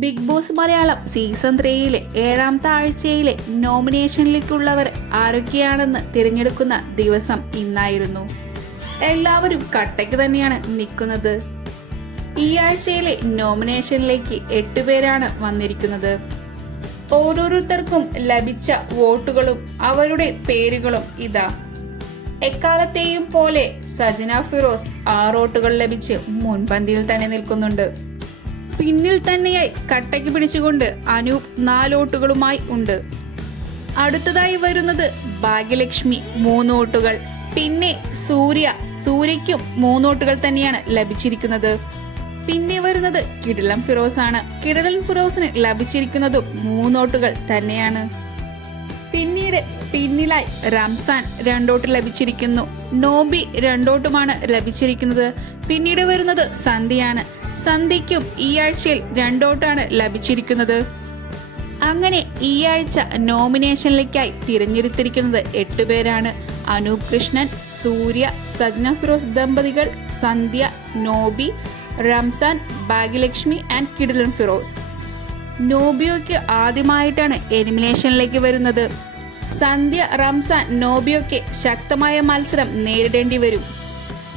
Big boss Malayalam season 3-ലെ 7ാമത്തെ ആഴ്ചയിലെ നോമിനേഷനിലേക്കുള്ളവർ ആരൊക്കെയാണെന്ന് തിരഞ്ഞെടുക്കുന്ന ദിവസം ഇന്നായിരുന്നു. എല്ലാവരും കട്ടയ്ക്ക് തന്നെയാണ് നിൽക്കുന്നത്. ഈ ആഴ്ചയിലെ നോമിനേഷനിലേക്ക് 8 പേരാണ് വന്നിരിക്കുന്നത്. ഓരോരുത്തർക്കും ലഭിച്ച വോട്ടുകളും അവരുടെ പേരുകളും ഇതാ. എക്കാലത്തെയും പോലെ സജന ഫിറോസ് 6 വോട്ടുകൾ ലഭിച്ച് മുൻപന്തിയിൽ തന്നെ നിൽക്കുന്നുണ്ട്. പിന്നിൽ തന്നെയായി കട്ടയ്ക്ക് പിടിച്ചുകൊണ്ട് അനൂപ് 4 വോട്ടുകളുമായി ഉണ്ട്. അടുത്തതായി വരുന്നത് ഭാഗ്യലക്ഷ്മി 3 വോട്ടുകൾ. പിന്നെ സൂര്യയ്ക്കും 3 വോട്ടുകൾ തന്നെയാണ് ലഭിച്ചിരിക്കുന്നത്. പിന്നെ വരുന്നത് കിടിലൻ ഫിറോസ് ആണ്. കിടിലൻ ഫിറോസിന് ലഭിച്ചിരിക്കുന്നതും 3 വോട്ടുകൾ തന്നെയാണ്. പിന്നീട് പിന്നിലായി റംസാൻ 2 വോട്ട് ലഭിച്ചിരിക്കുന്നു. നോബി 2 വോട്ടുമാണ് ലഭിച്ചിരിക്കുന്നത്. പിന്നീട് വരുന്നത് സന്ധ്യയാണ്. സന്ധ്യയ്ക്കും ഈ ആഴ്ചയിൽ 2 വോട്ടാണ് ലഭിച്ചിരിക്കുന്നത്. അങ്ങനെ ഈ ആഴ്ച നോമിനേഷനിലേക്കായി തിരഞ്ഞെടുത്തിരിക്കുന്നത് 8 പേരാണ്. അനൂപ് കൃഷ്ണൻ, സൂര്യ, സജന ഫിറോസ് ദമ്പതികൾ, സന്ധ്യ, നോബി, റംസാൻ, ഭാഗ്യലക്ഷ്മി ആൻഡ് കിടിലൻ ഫിറോസ്. നോബിയോക്ക് ആദ്യമായിട്ടാണ് എലിമിനേഷനിലേക്ക് വരുന്നത്. സന്ധ്യ, റംസാൻ, നോബിയൊക്കെ ശക്തമായ മത്സരം നേരിടേണ്ടി വരും.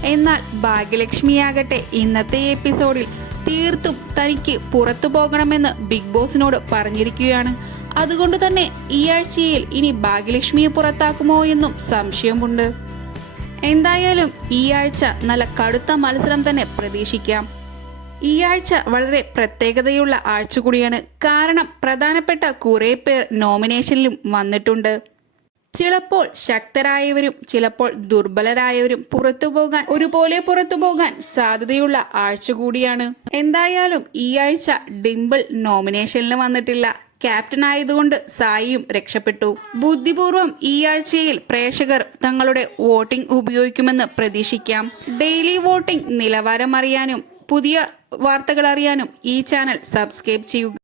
എന്നാൽ ഭാഗ്യലക്ഷ്മിയാകട്ടെ ഇന്നത്തെ എപ്പിസോഡിൽ തീർത്തും തനിക്ക് പുറത്തു പോകണമെന്ന് ബിഗ് ബോസിനോട് പറഞ്ഞിരിക്കുകയാണ്. അതുകൊണ്ട് തന്നെ ഈ ആഴ്ചയിൽ ഇനി ഭാഗ്യലക്ഷ്മിയെ പുറത്താക്കുമോ എന്നും സംശയമുണ്ട്. എന്തായാലും ഈ ആഴ്ച നല്ല കടുത്ത മത്സരം തന്നെ പ്രതീക്ഷിക്കാം. ഈ ആഴ്ച വളരെ പ്രത്യേകതയുള്ള ആഴ്ച കൂടിയാണ്. കാരണം പ്രധാനപ്പെട്ട കുറെ പേർ നോമിനേഷനിലും വന്നിട്ടുണ്ട്. ചിലപ്പോൾ ശക്തരായവരും ചിലപ്പോൾ ദുർബലരായവരും ഒരുപോലെ പുറത്തു പോകാൻ സാധ്യതയുള്ള ആഴ്ച കൂടിയാണ്. എന്തായാലും ഈ ആഴ്ച ഡിംപിൾ നോമിനേഷനിൽ വന്നിട്ടില്ല. ക്യാപ്റ്റൻ ആയതുകൊണ്ട് സായിയും രക്ഷപ്പെട്ടു. ബുദ്ധിപൂർവം ഈ ആഴ്ചയിൽ പ്രേക്ഷകർ തങ്ങളുടെ വോട്ടിംഗ് ഉപയോഗിക്കുമെന്ന് പ്രതീക്ഷിക്കാം. ഡെയിലി വോട്ടിംഗ് നിലവാരം അറിയാനും പുതിയ വാർത്തകൾ അറിയാനും ഈ ചാനൽ സബ്സ്ക്രൈബ് ചെയ്യുക.